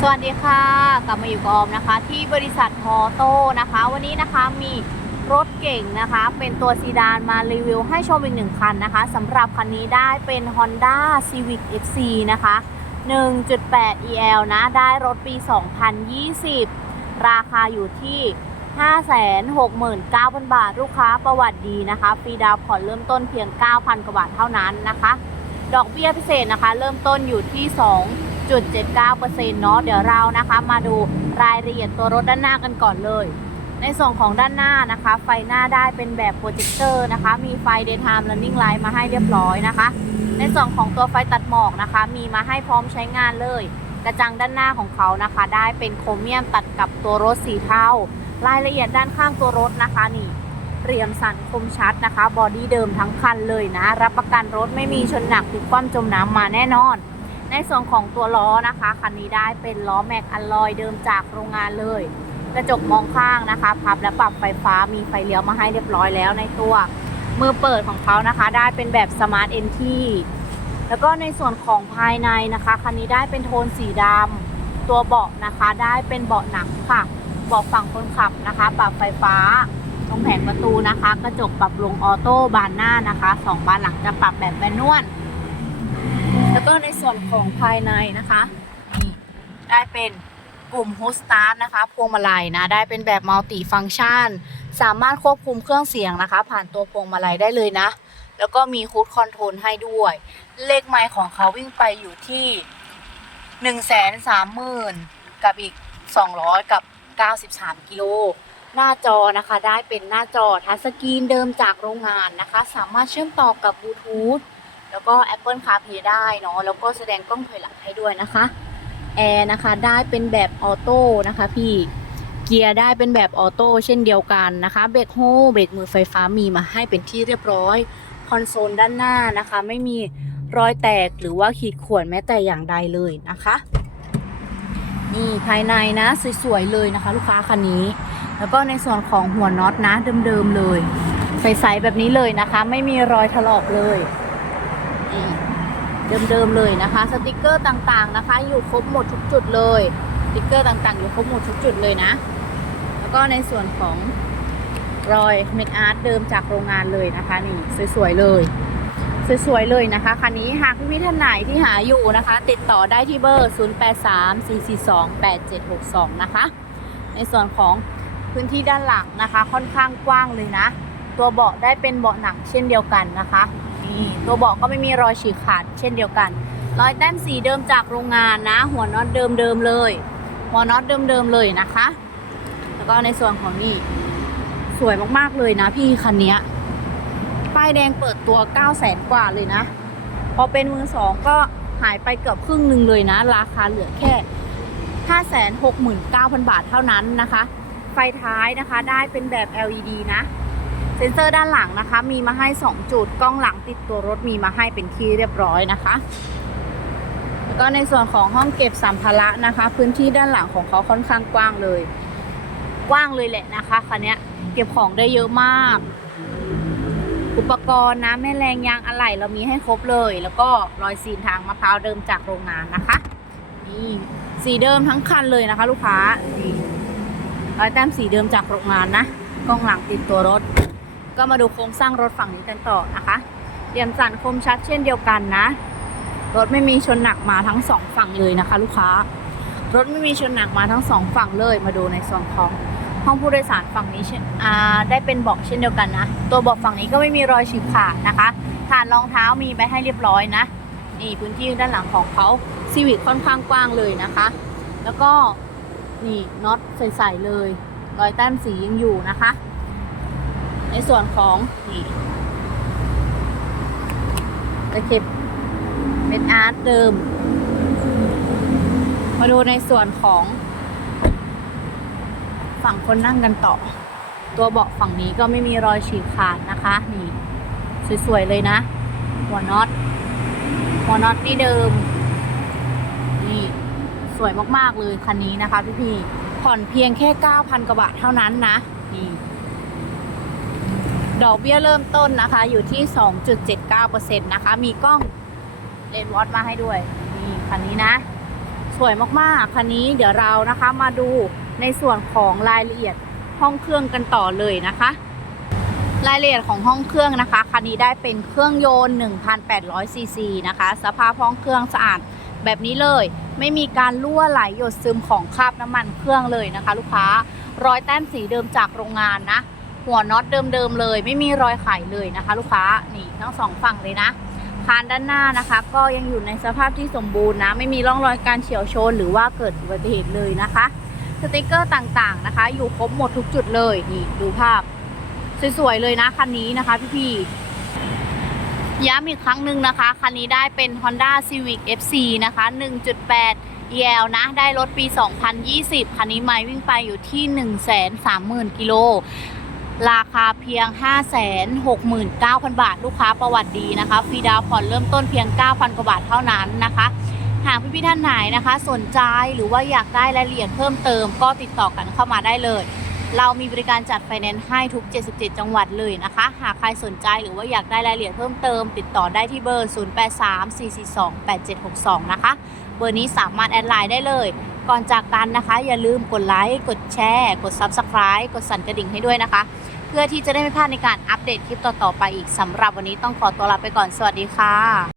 สวัสดีค่ะ กลับมาอยู่กับออมนะคะ ที่บริษัทฮอโต้นะคะ วันนี้นะคะมีรถเก่งนะคะ เป็นตัวซีดานมารีวิวให้ชมอีกหนึ่งคันนะคะสำหรับคันนี้ได้เป็น Honda Civic FC นะคะ 1.8 EL นะ ได้รถปี 2020 ราคาอยู่ที่ 569,000 บาท ลูกค้าประวัติดีนะคะฟรีดาวน์ผ่อนเริ่มต้นเพียง 9,000 กว่าบาทเท่านั้นนะคะ ดอกเบี้ยพิเศษนะคะ เริ่มต้นอยู่ที่ 2 2.79%เนาะเดี๋ยวเรานะคะมาดูรายละเอียดตัวรถด้านหน้ากันก่อนเลย ในส่วนของด้านหน้านะคะ ไฟหน้าได้เป็นแบบโปรเจคเตอร์นะคะ มีไฟ daytime running light มาให้เรียบร้อยนะคะ ในส่วนของตัวไฟตัดหมอกนะคะ มีมาให้พร้อมใช้งานเลย กระจังด้านหน้าของเขานะคะ ได้เป็นโครเมียมตัดกับตัวรถสีเทารายละเอียดด้านข้างตัวรถนะคะนี่เรียมสันคมชัดนะคะ บอดี้เดิมทั้งคันเลยนะ รับประกันรถไม่มีชนหนักพลิกคว่ำจมน้ำมาแน่นอน ในส่วนของตัวล้อนะคะคันนี้ได้เป็นล้อแม็กอัลลอยเดิมจากโรงงานเลย กระจกมองข้างนะคะ พับและปรับไฟฟ้ามีไฟเลี้ยวมาให้เรียบร้อยแล้วในตัวมือเปิดของเขานะคะ ได้เป็นแบบสมาร์ทเอนทีแล้วก็ในส่วนของภายในนะคะคันนี้ได้เป็นโทนสีดำตัวเบาะนะคะได้เป็นเบาะหนังค่ะเบาะฝั่งคนขับนะคะ ปรับไฟฟ้าตรงแผงประตูนะคะ กระจกปรับลงออโต้บานหน้านะคะสองบานหลังจะปรับแบบแมนนวล แล้วก็ในส่วนของภายในนะคะนี่ได้เป็นปุ่ม h o s t a r t นะคะ พวงมาลัยนะ ได้เป็นแบบมัลติฟัง c t ชัน สามารถควบคุมเครื่องเสียงนะคะ ผ่านตัวพวงมาลัยได้เลยนะ แล้วก็มีฮูดคอนโทรลให้ด้วย เลขไมล์ของเขาวิ่งไปอยู่ที่ 1 3 0 0 0 0 กับอีก 200 กับ 93 กิโล หน้าจอนะคะ ได้เป็นหน้าจอทัชสกรีนเดิมจากโรงงานนะคะ สามารถเชื่อมต่อกับบลูทูธ แล้วก็ Apple CarPlay ได้เนาะแล้วก็แสดงกล้องถอยหลังให้ด้วยนะคะแอร์นะคะได้เป็นแบบออโต้นะคะพี่เกียร์ได้เป็นแบบออโต้เช่นเดียวกันนะคะเบรกโฮเบรกมือไฟฟ้ามีมาให้เป็นที่เรียบร้อยคอนโซลด้านหน้านะคะ ไม่มีรอยแตกหรือว่าขีดข่วนแม้แต่อย่างใดเลยนะคะ นี่ภายในนะสวยๆเลยนะคะ ลูกค้าคันนี้ แล้วก็ในส่วนของหัวน็อตนะเดิมๆเลย ใสๆแบบนี้เลยนะคะ ไม่มีรอยถลอกเลย เดิมๆเลยนะคะ สติกเกอร์ต่างๆนะคะ อยู่ครบหมดทุกจุดเลยสติกเกอร์ต่างๆ อยู่ครบหมดทุกจุดเลยนะ แล้วก็ในส่วนของรอยเม็ดอาร์ตเดิมจากโรงงานเลยนะคะนี่สวยๆเลยสวยๆเลยนะคะคันนี้หากพี่ๆท่านไหนที่หาอยู่นะคะ ติดต่อได้ที่เบอร์ 0834428762 นะคะ ในส่วนของพื้นที่ด้านหลังนะคะ ค่อนข้างกว้างเลยนะ ตัวเบาะได้เป็นเบาะหนังเช่นเดียวกันนะคะ นี่ตัวเบาะก็ไม่มีรอยฉีกขาดเช่นเดียวกัน รอยแต้มสีเดิมจากโรงงานนะ หัวน็อตเดิมๆเลย หัวน็อตเดิมๆเลยนะคะ แล้วก็ในส่วนของนี่สวยมากๆเลยนะพี่คันนี้ป้ายแดงเปิดตัว 9 0 0แสนกว่าเลยนะ พอเป็นมือสองก็หายไปเกือบครึ่งหนึ่งเลยนะ ราคาเหลือแค่ 569,000 บาทเท่านั้นนะคะ ไฟท้ายนะคะได้เป็นแบบ LED นะ เซ็นเซอร์ด้านหลังนะคะ มีมาให้ 2 จุดกล้องหลังติดตัวรถมีมาให้เป็นที่เรียบร้อยนะคะ แล้วก็ในส่วนของห้องเก็บสัมภาระนะคะ พื้นที่ด้านหลังของเขาค่อนข้างกว้างเลย กว้างเลยแหละนะคะคันนี้เก็บของได้เยอะมาก อุปกรณ์นะแม่แรงยางอะไหล่เรามีให้ครบเลย แล้วก็รอยซีนทางมะพร้าวเดิมจากโรงงานนะคะนี่สีเดิมทั้งคันเลยนะคะ ลูกค้านี่รอยแต้มสีเดิมจากโรงงานนะกล้องหลังติดตัวรถ ก็มาดูโครงสร้างรถฝั่งนี้กันต่อนะคะเตรียมสันคมชัดเช่นเดียวกันนะ รถไม่มีชนหนักมาทั้งสองฝั่งเลยนะคะ ลูกค้า รถไม่มีชนหนักมาทั้งสองฝั่งเลย มาดูในส่วนของห้องผู้โดยสารฝั่งนี้เช่นได้เป็นเบาะเช่นเดียวกันนะ ตัวเบาะฝั่งนี้ก็ไม่มีรอยฉีกขาดนะคะฐานรองเท้ามีไปให้เรียบร้อยนะ นี่พื้นที่ด้านหลังของเขาซีวิ c ค่อนข้างกว้างเลยนะคะ แล้วก็นี่น็อตใสๆเลย รอยแต้มสียังอยู่นะคะ ในส่วนของนี่ตะเข็บเม็ดอาร์ตเดิม มาดูในส่วนของ ฝั่งคนนั่งกันต่อ ตัวเบาะฝั่งนี้ก็ไม่มีรอยฉีกขาดนะคะ นี่ สวย ๆ เลยนะ หัวน็อต หัวน็อตนี่เดิม นี่ สวยมาก ๆ เลยคันนี้นะคะพี่ๆผ่อนเพียงแค่ 9,000 กว่าบาทเท่านั้นนะ นี่ ดอกเบี้ยเริ่มต้นนะคะ อยู่ที่ 2.79%นะคะ มีกล้องเลนส์วอตมาให้ด้วย นี่คันนี้นะ สวยมากๆ คันนี้เดี๋ยวเรานะคะมาดูในส่วนของรายละเอียดห้องเครื่องกันต่อเลยนะคะ รายละเอียดของห้องเครื่องนะคะ คันนี้ได้เป็นเครื่องยนต์ 1,800 ซีซีนะคะ สภาพห้องเครื่องสะอาดแบบนี้เลย ไม่มีการรั่วไหลหยดซึมของคราบน้ำมันเครื่องเลยนะคะ ลูกค้ารอยแต้มสีเดิมจากโรงงานนะ หัวน็อตเดิมๆเลย ไม่มีรอยไขเลยนะคะ ลูกค้านี่ทั้งสองฝั่งเลยนะคานด้านหน้านะคะ ก็ยังอยู่ในสภาพที่สมบูรณ์นะ ไม่มีร่องรอยการเฉียวชน หรือว่าเกิดอุบัติเหตุเลยนะคะสติกเกอร์ต่างๆนะคะ อยู่ครบหมดทุกจุดเลยนี่ดูภาพสวยๆเลยนะคันนี้นะคะพี่ๆย้ำอีกครั้งหนึ่งนะคะ คันนี้ได้เป็น Honda Civic FC นะคะ 1.8 EL นะ ได้รถปี 2020 คันนี้ไม่วิ่งไปอยู่ที่ 130,000 กิโล ราคาเพียง 569,000 บาท ลูกค้าประวัติดีนะคะ ฟรีดาวน์ผ่อนเริ่มต้นเพียง 9,000 กว่าบาทเท่านั้นนะคะ หากพี่ๆท่านไหนนะคะ สนใจหรือว่าอยากได้รายละเอียดเพิ่มเติมก็ติดต่อกันเข้ามาได้เลย เรามีบริการจัดไฟแนนซ์ให้ทุก 77 จังหวัดเลยนะคะ หากใครสนใจหรือว่าอยากได้รายละเอียดเพิ่มเติม ติดต่อได้ที่เบอร์ 0834428762 นะคะ เบอร์นี้สามารถแอดไลน์ได้เลย ก่อนจากกันนะคะ อย่าลืมกดไลค์กดแชร์ กด Subscribe กดสั่นกระดิ่งให้ด้วยนะคะ เพื่อที่จะได้ไม่พลาดในการอัปเดตคลิปต่อๆไปอีกสำหรับวันนี้ต้องขอตัวลาไปก่อนสวัสดีค่ะ